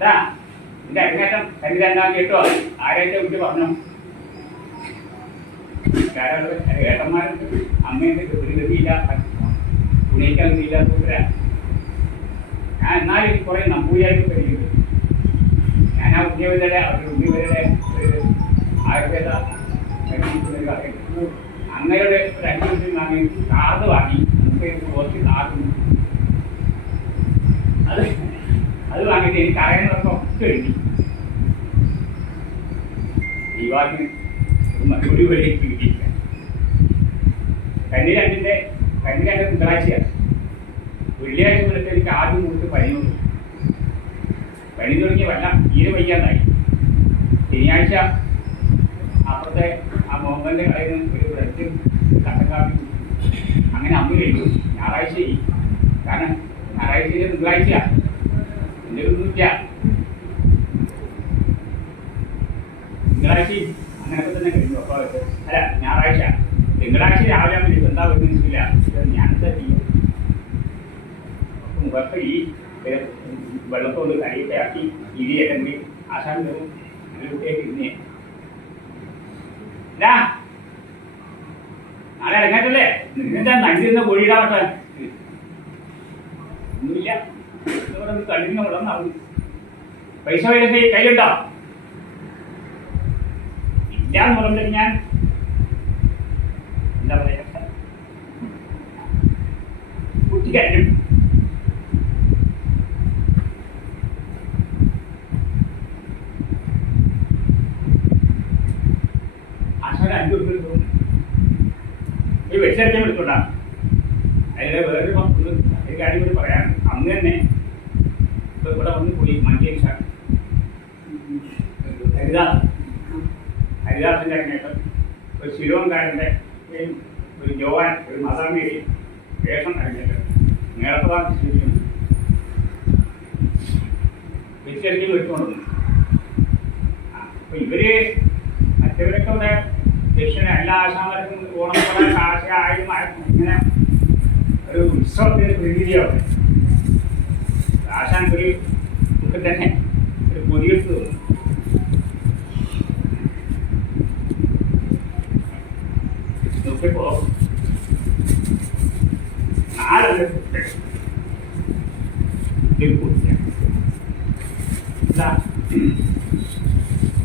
നിന്റെ അരങ്ങേറ്റം കല്ലിരണ്ടാം കേട്ടോ ആരായിട്ട് വിട്ട് പറഞ്ഞു ഏട്ടന്മാരുണ്ട് അമ്മയുണ്ട് ഒരു ഗതിയില്ല ഉണയിക്കാൻ ഗതിയില്ല കൂട്ടരാ ഞാൻ എന്നാലും കുറെ നമ്പൂരിയായിട്ട് കഴിയുന്നത് ഞാൻ ആ ഉദ്യോഗസ്ഥരുടെ അവരുടെ ഉദ്യോഗസ്ഥരുടെ ഒരു ആയുർവേദ അങ്ങയുടെ ഒരു 5 ദിവസം വാങ്ങി കാർഡ് വാങ്ങി നമുക്ക് കുറച്ച് കാർഡ് അത് വാങ്ങിയിട്ട് എനിക്ക് അറിയുന്നതൊക്കെ ഒക്കെ എഴുതി ഈ വാക്കിന് ഒരു വഴിക്ക് കിട്ടിയില്ല. കന്നി രണ്ടിന്റെ തിങ്കളാഴ്ചയാണ്. വെള്ളിയാഴ്ച മുതൽ എനിക്ക് ആദ്യം കൊടുത്ത് പനി വന്നു. പനി തുടങ്ങിയ വെള്ളം തീരെ വയ്യാതായി. ശനിയാഴ്ച അപ്പുറത്തെ ആ മോഹന്റെ കടയിൽ നിന്ന് ഒരു ബ്രഡ് കട്ടൻ കാപ്പി അങ്ങനെ അമ്മ കഴിക്കും. ഞായറാഴ്ച കാരണം ഞായറാഴ്ചയിലെ തിങ്കളാഴ്ചയാണ്. എൻ്റെ ഒന്നുമില്ല. തിങ്കളാഴ്ച അങ്ങനെയൊക്കെ തന്നെ കഴിഞ്ഞു. അപ്പോൾ അല്ല ഞായറാഴ്ച തിങ്കളാഴ്ച രാവിലെ ആകുമ്പോൾ എന്താ വരുന്നില്ല. ഞാനെന്താ ചെയ്യും? മുഖത്ത് ഈ വെള്ളത്തോട് കരിയൊക്കെ ആക്കി ഇരിയേക്കെങ്കിൽ ആശാൻ വരും നല്ല കുട്ടിയൊക്കെ ഇരുന്നേ. നാളെ ഇറങ്ങാറ്റല്ലേ നിന്നെന്താ നഞ്ചിരുന്ന കോഴിയിടാവട്ടെ ഒന്നുമില്ല. ഇവിടെ കല്ലിന് വെള്ളം നടന്നു. പൈസ വൈകി കയ്യിലുണ്ടോ? ഇല്ലാന്ന് പറഞ്ഞിട്ട് ഞാൻ എന്താ പറയാ കുട്ടിക്കാരും ആശാന 5 ദിവസം തോന്നുന്നു ഈ വെച്ചടിക്കാൻ വിളിച്ചോണ്ടാ. അതിലെ വേറൊരു ഒരു കാര്യം കൂടി പറയാൻ അന്ന് തന്നെ ഇപ്പൊ ഇവിടെ വന്ന് പോയി മഞ്ചേരി സാർ ഹരിദാസിന്റെ അരങ്ങേറ്റം ഒരു ശിലോങ്കാരൻ്റെ ഒരു ജോവാൻ ഒരു മദാമേരി വേഷം അരങ്ങേറ്റം നേരത്തെ വെച്ചടിക്കാൻ വെച്ചുകൊണ്ടുവന്നു. അപ്പൊ ഇവര് മറ്റവരൊക്കെ ഇവിടെ ദക്ഷിണ എല്ലാ ആശാന്മാർക്കും ഓണപ്പട കാശ ആയും ഇങ്ങനെ ഒരു ഉത്സവത്തിന് പ്രതീതിയാണ്. ആശാൻ ഒരു ഒക്കെ തന്നെ ഒരു പൊതിയെടുത്ത് തോന്നുന്നു. നോക്കിയപ്പോ 4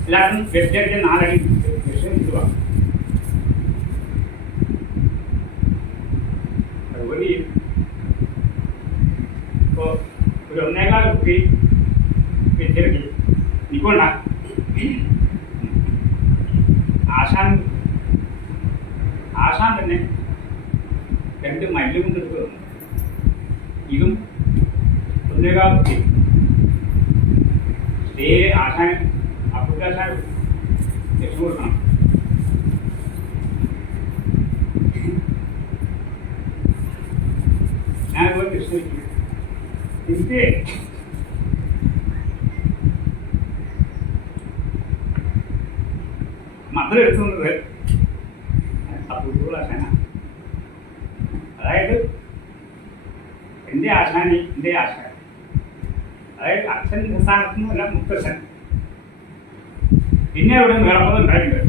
എല്ലാവരും വെച്ചടിച്ച് 4 അടി വിഷമിക്കുക. അതുപോലെ ഇപ്പോൾ ഒരു 1.25 കുട്ടി വെച്ചെടുക്കി നിൽക്കൊണ്ട ആശാൻ തന്നെ 2 മല്ല് കൊണ്ടെടുത്ത് തന്നു. ഇതും 1.25 കുട്ടി സ്റ്റേ ആശാൻ അപ്പുക്കാശാൻ രക്ഷ കൊടുക്കണം. ഞാനിപ്പോൾ വിശ്വസിച്ചു എനിക്ക് മധുരം എടുത്തുന്നത് അപ്പൂട്ടുള്ള ആശാനാണ്. അതായത് എൻ്റെ ആശാനി എൻ്റെ ആശാൻ, അതായത് അച്ഛൻ സ്ഥാനത്തുനിന്നല്ല മുത്തച്ഛൻ. പിന്നെ അവിടെ മേളപ്പത് ഉണ്ടായിട്ടുണ്ട്.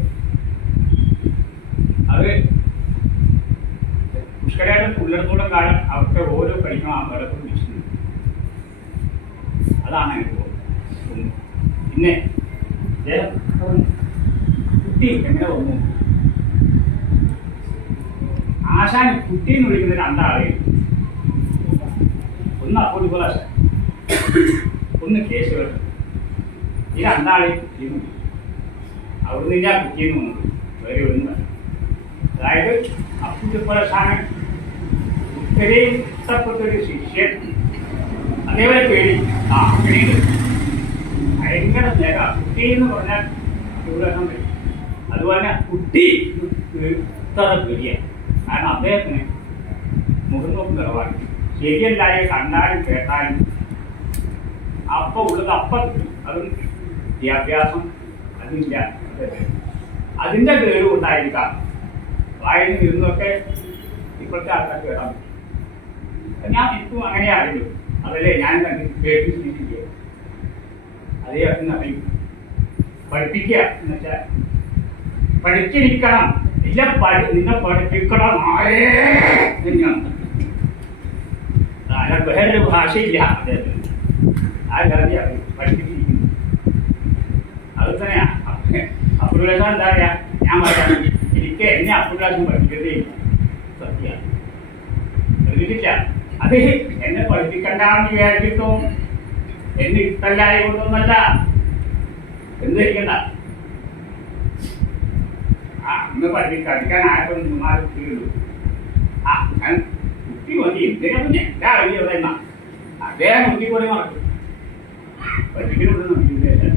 അത് പുഷ്കരായിട്ട് ഉള്ളിടത്തോളം കാലം അവർക്ക് ഓരോ കഴിക്കണം ആ മേളപ്പത് വിളിച്ചിട്ടുണ്ട്. അതാണ് അനുഭവം. പിന്നെ കുട്ടി എങ്ങനെ വന്നു? ആശാൻ കുട്ടി എന്ന് വിളിക്കുന്ന 2 ആളെ, ഒന്ന് അപ്പൂട്ടുള്ള ആശാൻ, ഒന്ന് കേശവൻ. ഈ 2 ആളെ കുട്ടിയെന്ന് വിളിക്കും. അവിടുന്ന് ഞാൻ കുട്ടിയെന്ന് വന്നത് വേറെ ഒന്നും. അതായത് അപ്പൂട്ടുള്ള ആശാന് ഇത്രയും ഇഷ്ടപ്പെട്ടൊരു ശിഷ്യൻ, അതേപോലെ പേടി പേടി ഭയങ്കര സ്നേഹ. കുട്ടി എന്ന് പറഞ്ഞാൽ ചൂടാക്കാൻ പറ്റും. അതുപോലെ കുട്ടി ഇത്ര പേടിയാണ്. കാരണം അദ്ദേഹത്തിന് മുഖം നോക്ക് നിറവാണ്. ശരിയല്ലായ കണ്ടാലും കേട്ടാലും അപ്പം ഉള്ളത് അപ്പം കിട്ടും. അതും വിദ്യാഭ്യാസം അതില്ല. അതിൻ്റെ പേര് കൊണ്ടായിരിക്കാം വായന ഇരുന്നൊക്കെ ഇപ്പോഴത്തെ ആൾക്കാർ കേട്ടാൻ പറ്റും. ഞാൻ ഇപ്പം അങ്ങനെയായിരുന്നു. അതല്ലേ ഞാൻ കേട്ട് ചിന്തിക്കുക. അതേ എന്ന് പറയും. പഠിപ്പിക്കുക എന്ന് വെച്ചാൽ പഠിച്ചിരിക്കണം, ഇല്ല നിന്നെ പഠിപ്പിക്കണം ആരേ എന്നാണ്. വേറൊരു ഭാഷയില്ല അദ്ദേഹത്തിന്. ആ കാര്യം അറിയും പഠിപ്പിച്ചിരിക്കുന്നു. അത് തന്നെയാ അബ്ദുൽ റസാഖ്. എന്താ പറയാ, ഞാൻ പറയാം എനിക്ക് എന്നെ അബ്ദുൽ റസാഖ് പഠിപ്പിക്കതേ ഇല്ല. സത്യമാണ്, ശ്രദ്ധിച്ചില്ല. അത് എന്നെ പഠിപ്പിക്കണ്ടെന്ന് വിചാരിച്ചിട്ടോ എന്നെ ഇഷ്ടല്ലായ കൊണ്ടൊന്നല്ല. എന്ത് കഴിക്കണ്ട, അന്ന് പഠിക്കാൻ ആയപ്പോൾ മൂന്നാല് കുട്ടികളുള്ളൂ. ഞാൻ കുട്ടി മതി എന്തിനാ പിന്നെ എല്ലാ അറിയ എവിടെ എന്നാ അദ്ദേഹം കുട്ടി പോലെ നടക്കും. പഠിപ്പിക്കണമെന്ന്